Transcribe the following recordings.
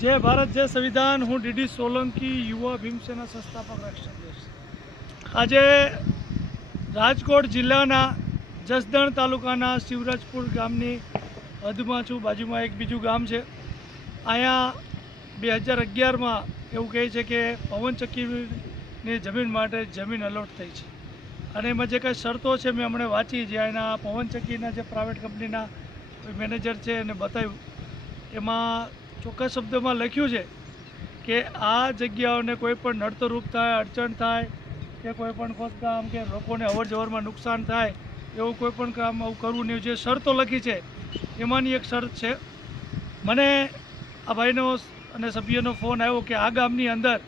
જય ભારત, જય સંવિધાન. હું ડીડી સોલંકી, યુવા ભીમસેના સંસ્થાપક રાષ્ટ્રાધ્યક્ષ આજે રાજકોટ જિલ્લાના જસદણ તાલુકાના શિવરાજપુર ગામની હદમાં છું. બાજુમાં એક બીજું ગામ છે. અહીંયા બે હજાર અગિયારમાં એવું કહે છે કે પવનચક્કીની જમીન માટે જમીન અલોટ થઈ છે. અને એમાં જે કાંઈ શરતો છે, મેં હમણાં વાંચી. જે એના પવનચક્કીના જે પ્રાઇવેટ કંપનીના મેનેજર છે એને બતાવ્યું. એમાં ચોક્કસ શબ્દોમાં લખ્યું છે કે આ જગ્યાઓને કોઈ પણ નડતરૂપ થાય, અડચણ થાય કે કોઈ પણ ખોદકામ કે લોકોને અવરજવરમાં નુકસાન થાય એવું કોઈ પણ કામ કરવું નહીં જે શરતો લખી છે. એમાંની એક શરત છે. મને આ ભાઈનો અને સભ્યનો ફોન આવ્યો કે આ ગામની અંદર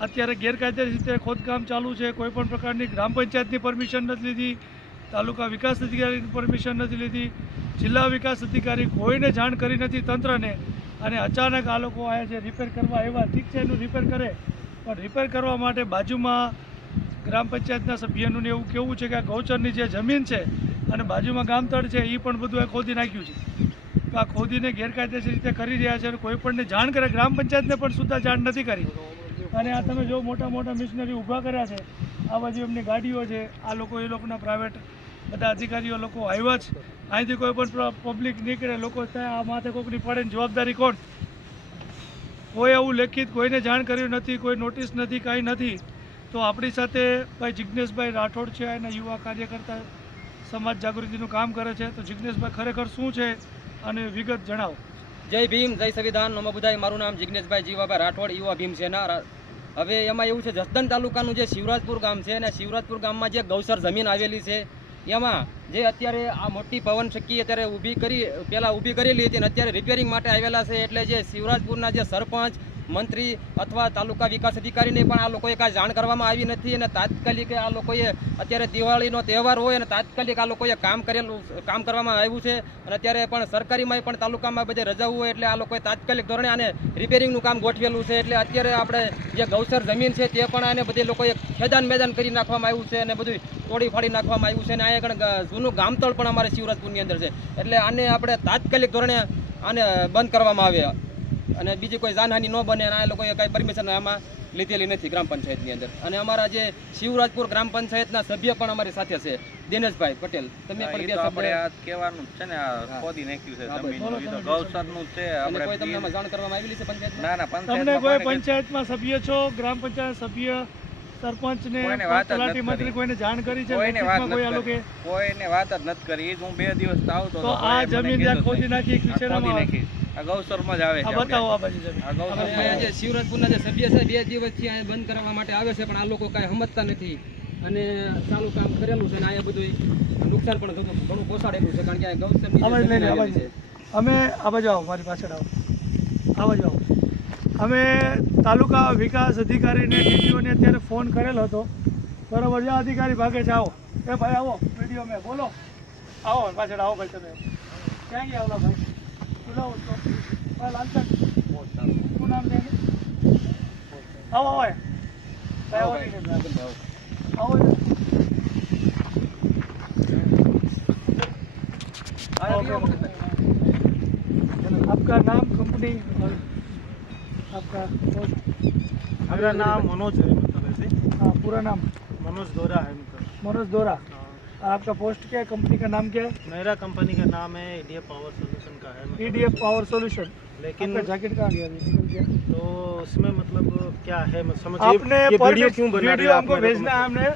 અત્યારે ગેરકાયદે રીતે ખોદકામ ચાલુ છે. કોઈ પણ પ્રકારની ગ્રામ પંચાયતની પરમિશન નથી લીધી, તાલુકા વિકાસ અધિકારીની પરમિશન નથી લીધી, જિલ્લા વિકાસ અધિકારી કોઈને જાણ કરી નથી તંત્રને. અને અચાનક આ લોકો આવ્યા છે રિપેર કરવા આવ્યા ઠીક છે, એનું રિપેર કરે. પણ રિપેર કરવા માટે બાજુમાં ગ્રામ પંચાયતના સભ્યનું એવું કેવું છે કે આ ગૌચરની જે જમીન છે અને બાજુમાં ગામતળ છે એ પણ બધું આ ખોદી નાખ્યું છે. તો આ ખોદીને ગેરકાયદેસર રીતે કરી રહ્યા છે અને કોઈ પણને જાણ કરે, ગ્રામ પંચાયતને પણ સુદ્ધા જાણ નથી કરી. અને આ તમે જો મોટા મોટા મિશનરી ઊભા કર્યા છે, આ બાજુ એમની ગાડીઓ છે, આ લોકો એ લોકોના પ્રાઇવેટ બધા અધિકારીઓ લોકો આવ્યા છે અહીંથી કોઈ પણ પબ્લિક નીકળે, લોકો આ માથે કોકની પડે ને જવાબદારી કોણ? કોઈ આવું લેખિત કોઈને જાણ કર્યું નથી, કોઈ નોટિસ નથી, કાંઈ નથી. તો આપણી સાથે ભાઈ જિજ્ઞેશભાઈ રાઠોડ છે, એના યુવા કાર્યકર્તા સમાજ જાગૃતિનું કામ કરે છે. તો જિજ્ઞેશભાઈ ખરેખર શું છે? અને વિગત જણાવો. જય ભીમ, જય સંવિધાન, નમો બુધાય. મારું નામ જિગ્નેશભાઈ જીવાભાઈ રાઠોડ, યુવા ભીમ સેના હવે એમાં એવું છે જસદન તાલુકાનું જે શિવરાજપુર ગામ છે, અને શિવરાજપુર ગામમાં જે ગૌસર જમીન આવેલી છે એમાં જે અત્યારે આ મોટી પવન શક્તિ અત્યારે ઊભી કરી પહેલાં ઊભી કરેલી હતી અને અત્યારે રિપેરિંગ માટે આવેલા છે, એટલે જે શિવરાજપુરના જે સરપંચ મંત્રી અથવા તાલુકા વિકાસ અધિકારીને પણ આ લોકોએ કાંઈ જાણ કરવામાં આવી નથી અને તાત્કાલિક આ લોકોએ અત્યારે દિવાળીનો તહેવાર હોય અને તાત્કાલિક આ લોકોએ કામ કરેલું, કામ કરવામાં આવ્યું છે અને અત્યારે પણ સરકારીમાં પણ તાલુકામાં બધે રજાઓ હોય એટલે આ લોકોએ તાત્કાલિક ધોરણે આને રિપેરિંગનું કામ ગોઠવેલું છે એટલે અત્યારે આપણે જે ગૌસર જમીન છે તે પણ આને બધી લોકોએ ખેદાન મેદાન કરી નાખવામાં આવ્યું છે અને બધું તોડી ફાડી નાખવામાં આવ્યું છે અને અહીંયા આગળ જૂનું ગામતળ પણ અમારે શિવરાજપુરની અંદર છે. એટલે આને આપણે તાત્કાલિક ધોરણે આને બંધ કરવામાં આવે. અને બીજી કોઈ જાનહાની ન બને અને આ લોકોએ કાંઈ પરમિશન આમાં લીધેલી નથી ગ્રામ પંચાયતની અંદર. અને અમારા જે શિવરાજપુર ગ્રામ પંચાયતના સભ્ય પણ અમારી સાથે છે દિનેશભાઈ પટેલ. તમે પણ બે આ કહેવાનું છે ને આ ખોદી નાખ્યું છે જમીન બોલો, છે આપણે કોઈ તમને જાણ કરવામાં આવેલી છે પંચાયતમાં? ના ના તમને કોઈ પંચાયતમાં સભ્ય છો? ગ્રામ પંચાયત સભ્ય સરપંચ ને તલાટી મંત્રી કોઈને જાણ કરી છે? કોઈને વાત કોઈ. કોઈને જ નથી કરી. હું બે દિવસ આવતો તો આ જમીન ખોદી નાખી નહીં. આ ખોદી કિચનમાં નાખી. આ ગૌચરમાં જ આવે આ છે બતાવો આ બાજુ જે શિવરાજપુરના જે સભ્ય છે બે દિવસથી અહીંયા બંધ કરવા માટે આવે છે પણ આ લોકો કાંઈ સમજતા નથી. અને ચાલુ કામ કરેલું છે અને અહીંયા બધું નુકસાન પણ ઘણું પોસાડેલું છે કારણ કે બાજુ. છે. અમે આ બાજુ આવો મારી પાછળ આવો. આ બાજુ આવો. અમે તાલુકા વિકાસ અધિકારીને ડીડીઓને અત્યારે ફોન કરેલો હતો. બરોબર છે અધિકારી ભાગે છે આવો. એ ભાઈ આવો વીડિયો મેં બોલો. આવો પાછળ આવો ભાઈ તમે. ક્યાં ગયા ઓલા ભાઈ? બોલાવો તો હા, લાલચંદ શું નામ છે એનું? આવો આવો ભાઈ આવો આવો આવો ओके। आपका नाम कंपनी और आपका पोस्ट मेरा नाम मनोज है मतलब ऐसे हाँ, पूरा नाम मनोज दोरा है मतलब मनोज दोरा हाँ। और आपका पोस्ट क्या है कंपनी का नाम क्या है मेरा कंपनी का नाम है इंडिया पावर सोल्यूशन का है मतलब। ईडीएफ पावर सॉल्यूशन लेकिन आपका जैकेट कहाँ गया अभी? निकल गया तो उसमें मतलब क्या है मैं समझ आपने ये पर वीडियो क्यों बना रहे वीडियो हो आप हमको मेरे को भेजना है मतलब? हमने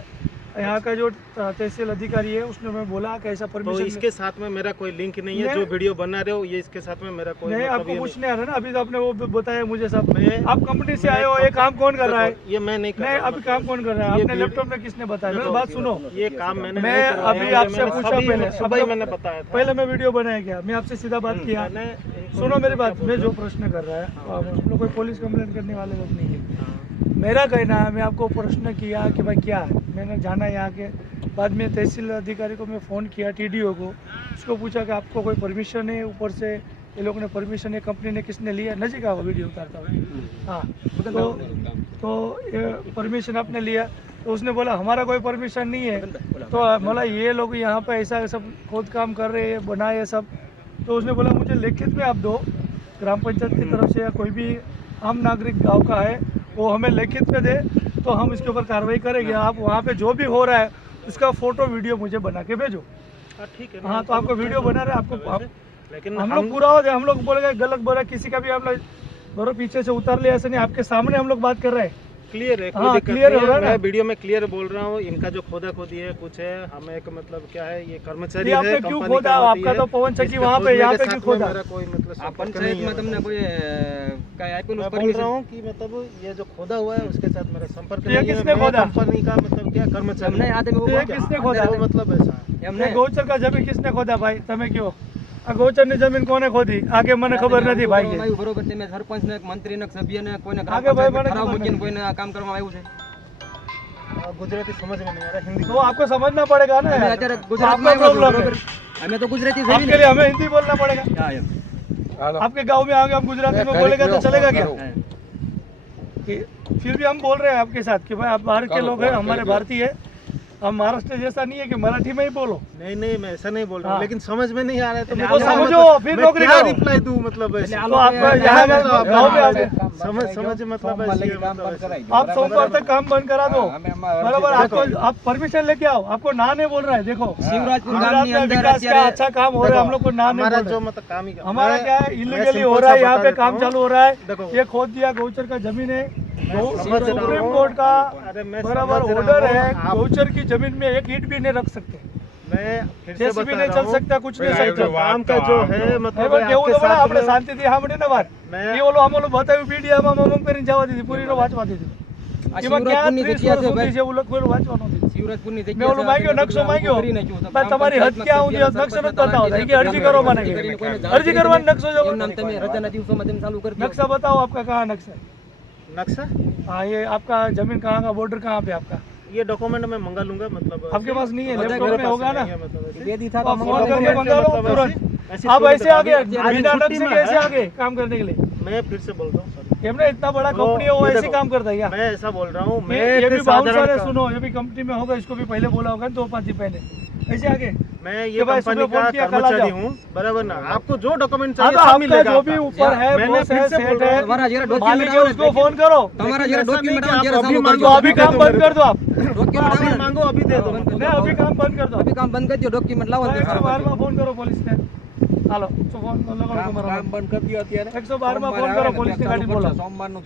यहाँ का जो तहसील अधिकारी है उसने हमें बोला कि ऐसा तो इसके साथ में मेरा कोई लिंक नहीं है जो वीडियो बना रहे हो ये इसके साथ में मेरा कोई नहीं मतलब आपको कुछ नहीं। आ रहा ना अभी तो आपने वो बताया मुझे सब। मैं- आप कंपनी से मैं आए हो ये काम कौन कर रहा है? ये मैं नहीं कर अभी काम कौन कर रहा है? आपने लैपटॉप में किसने बताया? मेरी बात सुनो। ये काम मैंने मैं अभी आपसे पूछा पहले, सुबह मैंने बताया पहले मैं वीडियो बनाया गया मैं आपसे सीधा बात हम्म, किया। सुनो मेरी बात मैं जो प्रश्न कर रहा है। हम लोग कोई पुलिस कंप्लेंट करने वाले लोग नहीं है। हाँ, मेरा कहना है मैं आपको प्रश्न किया कि भाई क्या है? मैंने जाना यहाँ के बाद में तहसील अधिकारी को मैं फ़ोन किया टीडीओ को। उसको पूछा कि आपको कोई परमिशन है ऊपर से? ये लोगों ने परमिशन है कंपनी ने किसने लिया? नजीक आओ वीडियो उतारता हूँ हाँ तो तो ये परमिशन आपने लिया। तो उसने बोला हमारा कोई परमिशन नहीं है। तो बोला ये लोग यहाँ पर ऐसा सब खोद काम कर रहे हैं बनाए ये सब। तो उसने बोला मुझे लिखित में आप दो ग्राम पंचायत की तरफ़ से या कोई भी आम नागरिक गाँव का है वो हमें लिखित में दे तो हम इसके ऊपर कार्रवाई करेंगे। आप वहाँ पे जो भी हो रहा है उसका फ़ोटो वीडियो मुझे बना के भेजो। हाँ, ठीक है। हाँ तो आपको वीडियो बना रहे आपको आप, लेकिन हम लोग पूरा हो जाए हम लोग बोलेंगे गलत बोला किसी का भी हम लोग बोलो पीछे से उतर लिया ऐसे नहीं आपके सामने हम लोग बात कर रहे हैं। क्लियर है हाँ क्लियर हो। रहा है मैं वीडियो में क्लियर बोल रहा हूँ इनका जो खोदा खोदी है कुछ है हमें एक मतलब क्या है ये कर्मचारी है क्यों खोदा? आपका तो पवन सखी वहाँ पे यहाँ पे क्यों खोदा? कोई मतलब पंचायत में तुमने कि मतलब ये जो खोदा हुआ है उसके साथ मेरा संपर्क तो किसने खोदा? कंपनी का मतलब क्या कर्मचारी तो किसने खोदा? तो मतलब ऐसा गौचर का ज़मीन किसने खोदा भाई? तमें क्यों? આ ગૌચરની જમીન કોને ખોદી આગે મને ખબર નથી ભાઈ કે આવ્યું બરોબર તમે સરપંચને એક મંત્રીને એક સભ્યને કોઈને ગ્રામ આગે ભાઈ મને પંચાયતમાં ઠરાવ ખબર મૂકીને નથી. કોઈને આ કામ કરવામાં આવ્યું છે आ, गुजराती समझ में नहीं आ रहा हिंदी तो आपको समझना पड़ेगा ना અમે यार। અત્યારે तो ગુજરાતમાં आपका આવ્યા प्रॉब्लम છો, है બરોબર અમે તો ગુજરાતી છે आपके लिए हमें हिंदी बोलना पड़ेगा હા, એમ. आपके गांव में आगे हम गुजराती में बोलेगा तो चलेगा क्या હા. कि फिर भी हम बोल रहे हैं आपके साथ कि भाई आप बाहर के लोग हैं हमारे भारतीय है अब महाराष्ट्र जैसा नहीं है कि मराठी में ही बोलो। नहीं नहीं मैं ऐसा नहीं बोल रहा हूँ हाँ। लेकिन समझ में नहीं आ रहा है तो समझो मतलब, फिर नौकरी का रिप्लाई दूँ मतलब, मतलब समझ समझ मतलब, मतलब आप सोमवार तक काम बंद करा दो। बराबर आपको आप परमिशन लेके आओ। आपको ना नहीं बोल रहा है देखो। विकास का अच्छा काम हो रहा है हम लोग को ना नहीं जो मतलब काम ही हमारा क्या है इलीगली हो रहा है यहाँ पे काम चालू हो रहा है। ये खोद दिया गौचर का ज़मीन है। सुप्रीम हूँ। कोर्ट का अरे मैं बराबर समझ रहा ऑर्डर हूँ, है आप- गौचर की जमीन में एक ईंट भी नहीं रख सकते मैं फिर से जेसीबी बता नहीं रहा चल हूँ, सकता कुछ नहीं जो सकता काम का जो है मतलब એમાં કેવું आपके તો પડે साथ આપણે में- શાંતિથી સાંભળીને ને વાત मैं- એ ઓલો આમ ઓલું બતાવ્યું પીડીએફમાં મમ મમ કરીને જવા દીધી પૂરી નો વાંચવા દીધી આ એમાં ક્યાં શિવરાજપુરની ત્રીસ જગ્યા વર્ષ છે સુધી ભાઈ છે એવું લખેલું વાંચવાનું નથી શિવરાજપુરની મેં જગ્યા ઓલું છે, માંગ્યો આપણે નકશો બધું માંગ્યો કરી નાખ્યું. તો ભાઈ ગ્રામ તમારી હદ ક્યાં સુધી પંચાયતમાં નકશો નથી સભ્યના બતાવતા કે તલાટી અરજી કરો મને કરીને કોઈને જાણ અરજી કરી કરવાનો દે. નકશો જો એમ નામ તમે રજાના દિવસોમાં તમે ચાલુ કરી દો. नक्शा बताओ आपका कहाँ नक्शा हाँ ये आपका जमीन कहाँ का बॉर्डर कहाँ पे आपका ये डॉक्यूमेंट मैं मंगा लूंगा मतलब आपके पास नहीं है लैपटॉप में होगा ना दे दी था आप ऐसे आगे ऐसे आगे काम करने के लिए मैं फिर से बोल रहा हूँ कैमरा इतना बड़ा कंपनी है वो ऐसे काम करता है मैं ऐसा बोल रहा हूँ मैं ये सुनो ये भी कंपनी में होगा इसको भी पहले बोला होगा दो पाँच दिन पहले ऐसे आगे मैं कि ये भाई कंपनी सुबह का फोन किया, कल आ कर्मचारी जाओ। हूँ बराबर ना आपको जो डॉक्यूमेंट हाँ चाहिए तो सब आपका मिलेगा जो भी आपका। ऊपर है मैंने बॉस फिर है से बोल सेठ रहा है हूँ, તમારા જરા मालिक document है આવે ને, उसको फोन करो તમારા लेकिन જરા ऐसा document नहीं આવે कि ને, आप જરા अभी ચાલુ मांगो, तो કરજો. अभी दे काम दो बंद मेरे कर दो आप Document આવે अभी ને. मांगो अभी दे दो हाँ, मतलब। नहीं अभी काम बंद कर दो અભી કામ બંધ કરી દો ડોક્યુમેન્ટ લાવો ને एक सौ દેખાડો बार પછી. में फोन करो पुलिस ने હાલો તો ફોન લગાડો તમારો એકસો બારમાં ફોન કરો પોલીસની ગાડી બોલો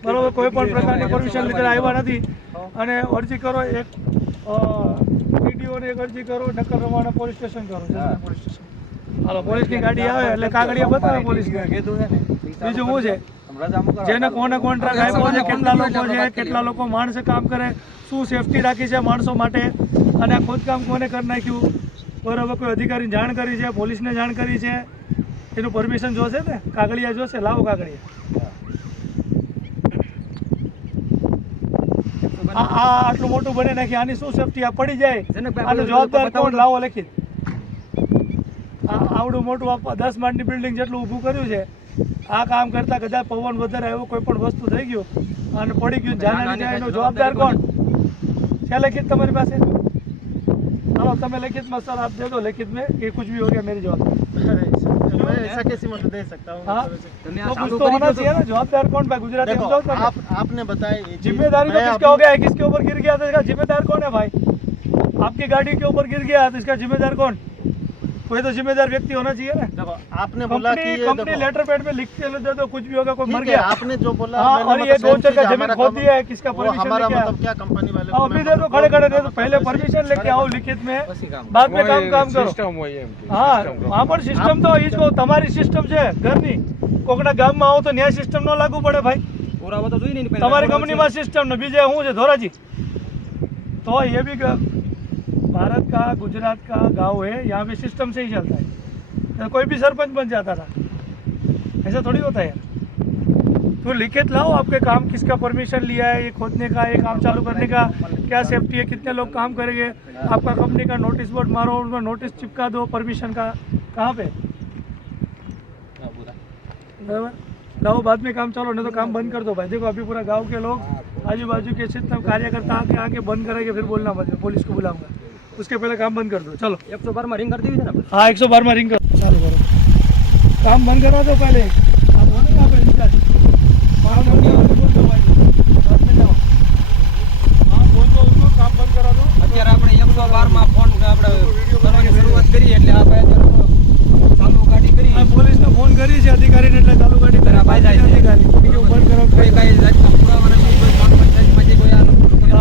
બરોબર કોઈ પણ પ્રકારની પરમિશન લીધે આવ્યા નથી અને અરજી કરો એક વીડીઓની એક અરજી કરો નકર રવાના પોલીસ સ્ટેશન કરો. Police station. હાલો પોલીસની ગાડી આવે એટલે કાગળિયા બતાવે પોલીસને. બીજું શું છે? જેને કોને કોન્ટ્રાક્ટ આપ્યો છે કેટલા લોકો છે કેટલા લોકો માણસે કામ કરે શું સેફટી રાખી છે માણસો માટે અને આ ખોદકામ કોને કરી નાખ્યું? બરાબર કોઈ અધિકારીને જાણ કરી છે પોલીસને જાણ કરી છે? એનું પરમિશન જોશે ને? કાગળિયા જોશે? લાવો કાગળિયા. આ આટલું મોટું બને નાખી આની શું સેફટી આ પડી જાય? આનો જવાબદાર કોણ? લાવો લખી આવડું મોટું દસ માળની બિલ્ડિંગ જેટલું ઊભું કર્યું છે. આ કામ કરતા કદાચ પવન વધારે આવ્યો કોઈ પણ વસ્તુ થઈ ગયું અને પડી ગયું. જાના એનો જવાબદાર કોણ? છે લખિત તમારી પાસે? હા તમે લખિતમાં સર આપ દેજો લખિત મેં કે કુછ ભી હો ગયા મેરી જવાબ. मैं ऐसा तो दे सकता हूँ मतलब तो होना चाहिए ना जवाबदार कौन गुजरात आपने बताया ज़िम्मेदारी तो हो गया है? किसके ऊपर गिर गया था? इसका जिम्मेदार कौन है भाई? आपकी गाड़ी के ऊपर गिर गया तो इसका जिम्मेदार कौन? कोई तो जिम्मेदार व्यक्ति होना चाहिए ना देखो आपने बोला कि ये कंपनी लेटर पैड पे लिख के दे तो कुछ भी होगा कोई मर गया आपने जो बोला हाँ, और ये दो चक्का जमीन खो दिया है किसका परमिशन हमारा मतलब क्या कंपनी वाले को अभी दे दो खड़े खड़े दे दो पहले परमिशन लेके आओ लिखित में बाद में काम काम करो સિસ્ટમ હોય એમ હા આ પણ સિસ્ટમ તો ઈ જ તમારી સિસ્ટમ છે ઘરની કોકડા ગામમાં આવો તો ન્યાય સિસ્ટમ ન લાગુ પડે ભાઈ પુરાવા તો જોઈ નહીં તમારી કંપનીમાં સિસ્ટમ ને બીજે શું છે ધોરાજી તો એ બી भारत का, गुजरात का गाँव है, यहाँ पे सिस्टम से ही चलता है। तो कोई भी सरपंच बन जाता था। ऐसा थोड़ी होता है तो लिखित लाओ आपके काम, किसका परमिशन लिया है, ये खोदने का, ये काम चालू करने का, क्या सेफ्टी है, कितने लोग काम करेंगे, आपका कंपनी का नोटिस बोर्ड मारो उसमें नोटिस चिपका दो परमिशन का, कहाँ पे? लाओ, बाद में काम चलो, नहीं तो काम बंद कर दो भाई। देखो, अभी पूरा गाँव के लोग आजू बाजू के क्षेत्र कार्यकर्ता आके आके बंद करेंगे फिर बोलना मत, पुलिस को बुलाऊँगा। उसके पहले काम बंद कर दो चलो एक सौ बार में रिंग कर दी ना हाँ एक सौ बार में रिंग कर चालू करो काम बंद करा दो पहले પોલીસ ને ફોન કરી છે અધિકારી એટલે ચાલુ ગાડી અધિકારી બંધ કરો કઈ કઈ પુરાવા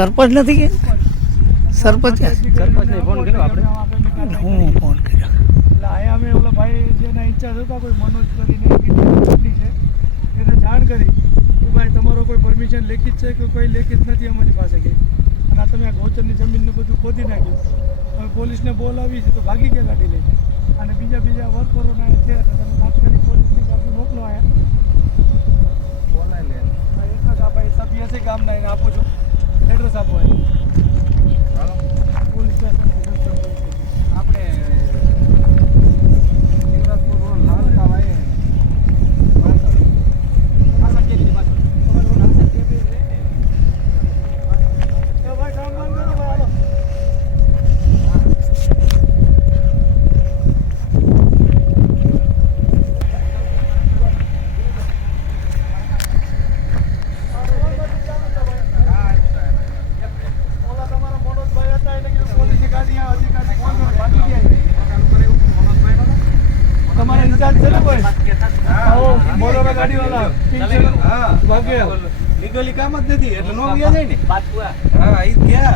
સરપંચ નથી કે? સરપંચ સરપંચને ફોન કર્યો આપણે? હું ફોન કર્યો. એટલે અહીંયા અમે ઓલા ભાઈ જેના ઇન્ચાર્જ હતા કોઈ મનોજ કરીને છે એને જાણ કરી કે ભાઈ તમારો કોઈ પરમિશન લેખિત છે કે કોઈ લેખિત નથી અમારી પાસે કે? અને આ તમે આ ગૌચરની જમીનને બધું ખોદી નાખ્યું. હવે પોલીસને બોલાવી છે તો ભાગી ગયા ગાડી લઈને. અને બીજા બીજા વર્કરોના છે એટલે તમે તાત્કાલિક પોલીસની ગાડી મોકલો અહીંયા. બોલાવી લે. એક ભાઈ સભ્ય છે ગામના એને આપું છું. એડ્રેસ આપો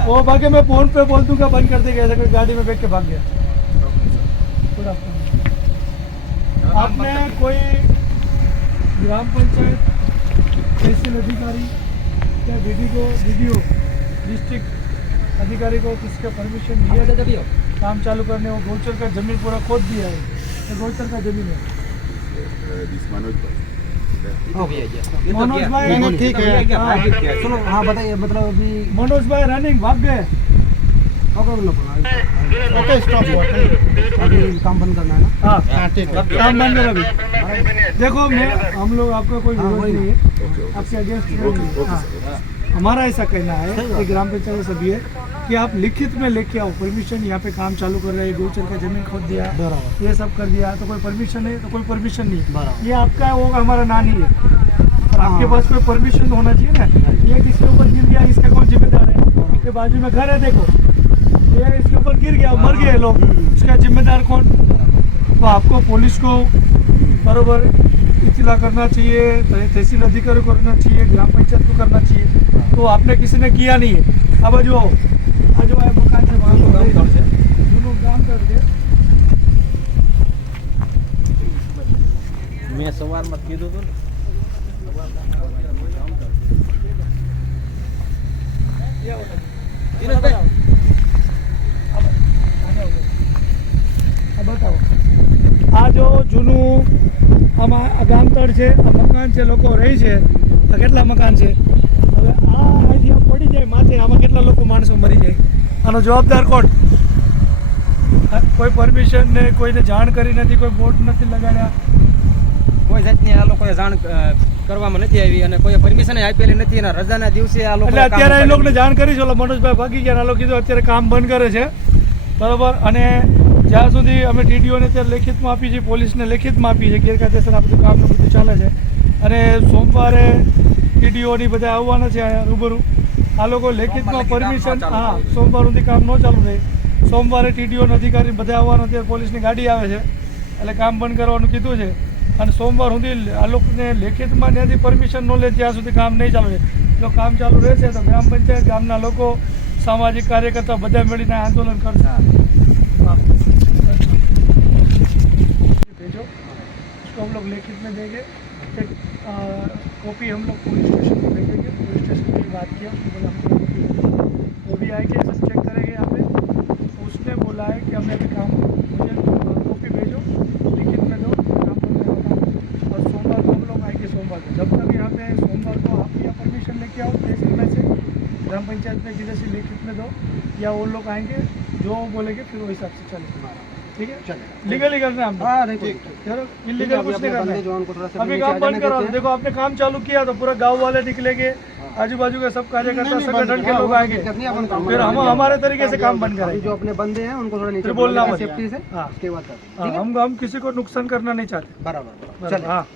वो भागे मैं फ़ोन पे बोल दूँगा बंद कर देगा ऐसा कोई गाड़ी में बैठ के भाग गया। आपने कोई ग्राम पंचायत तहसील अधिकारी या डी को डी डिस्ट्रिक्ट अधिकारी को किसका परमिशन दिया तभी काम चालू करने वो गोचर का ज़मीन पूरा खोद दिया है। गोचर का ज़मीन है। मनोजभाई ठीक है चलो हाँ बताइए मतलब अभी मनोज भाई रनिंग भाग गए ओके स्टॉप अभी काम बंद करना है ना हाँ ठीक है काम बंद करो अभी देखो मैं हम लोग आपका कोई विरोध नहीं है आपसे एडजस्ट हमारा ऐसा कहना है कि ग्राम पंचायत सभी है कि आप लिखित में लेके आओ परमिशन यहाँ पे काम चालू कर रहे हैं गोचर का ज़मीन खोद दिया ये सब कर दिया तो कोई परमिशन है तो कोई परमिशन नहीं। ये आपका है वो हमारा ना नहीं है। और आपके हाँ। पास कोई परमिशन होना चाहिए ना ये किसके ऊपर गिर गया इसका कौन जिम्मेदार है? ये बाजू में घर है देखो। ये इसके ऊपर गिर गया मर गए लोग। इसका जिम्मेदार कौन? तो आपको पुलिस को बरोबर इतला करना चाहिए तह- तहसील अधिकारी को करना चाहिए ग्राम पंचायत को करना चाहिए तो आपने किसी ने किया नहीं है अब बाजू आओ बाजू आए मकान से वहाँ જૂનું ગામ તળ છે. दोनों काम कर दे મેં સવારમાં કીધું હતું ને દિનેશભાઈ, આ બતાવો આ જો જૂનું આમાં આ ગામતળ છે આ મકાન છે લોકો રહે છે. આ કેટલા મકાન છે? હવે આ આમ પડી જાય માથે આમાં કેટલા લોકો માણસો મરી જાય. આનો જવાબદાર કોણ? કોઈ પરમિશન ને કોઈને જાણ કરી નથી કોઈ બોર્ડ નથી લગાડ્યા. કોઈ જાતની આ લોકોને જાણ કરવામાં નથી આવી અને કોઈ પરમિશન આપેલી નથી અને રજાના દિવસે આ લોકો એટલે અત્યારે એ લોકોને જાણ કરી છે ઓલા મનોજભાઈ ભાગી ગયા આ લોકો કીધું અત્યારે કામ બંધ કરે છે. બરાબર? અને જ્યાં સુધી અમે ટીડીઓને અત્યારે લેખિતમાં આપી છે પોલીસને લેખિતમાં આપી છે ગેરકાયદેસર આ બધું કામનું બધું ચાલે છે. અને સોમવારે ટીડીઓની બધા આવવાના છે અહીંયા રૂબરૂ. આ લોકો લેખિતમાં કામ પરમિશન હા સોમવાર સુધી કામ ન ચાલુ રહે. સોમવારે ટીડીઓના અધિકારી બધા આવવાના અત્યારે પોલીસની ગાડી આવે છે. એટલે કામ બંધ કરવાનું કીધું છે. અને સોમવાર સુધી આ લોકોને લેખિતમાં ત્યાંથી પરમિશન ન લે ત્યાં સુધી કામ નહીં ચાલુ. રહે જો કામ ચાલુ રહેશે તો ગ્રામ પંચાયત ગામના લોકો સામાજિક કાર્યકર્તા બધા મળીને આંદોલન કરશે. हम लोग लिखित में देंगे। एक कॉपी हम लोग पुलिस स्टेशन में भेजेंगे पुलिस स्टेशन में बात किया, उसने बोला हमको कॉपी। वो भी आएँगे सब चेक करेंगे यहाँ पे। उसने बोला है कि हमें अभी काम मुझे कॉपी भेजो, लिखित में दो काम और सोमवार को हम लोग आएँगे, सोमवार को। जब तक यहाँ पे सोमवार को आप यहाँ परमिशन लेके आओ तहसील से, ग्राम पंचायत में किसी से लिखित में दो, या वो लोग आएँगे, जो बोलेंगे, फिर वो हिसाब से चलेगा। ठीक है? लीगली करना है हाँ देखो। चलो। इलीगल कुछ नहीं करना है। हैं, अभी काम बंद करो। देखो आपने काम चालू किया तो पूरा गाँव वाले निकलेंगे। आजू बाजू के सब कार्यकर्ता संगठन के लोग आएँगे। करनी है, फिर हम हमारे तरीके से काम बंद करेंगे। जो अपने बंदे हैं उनको थोड़ा नीचे बोलना सेफ्टी से हाँ। हैं। हाँ, हम हम किसी को नुकसान करना नहीं चाहते। बराबर, हाँ।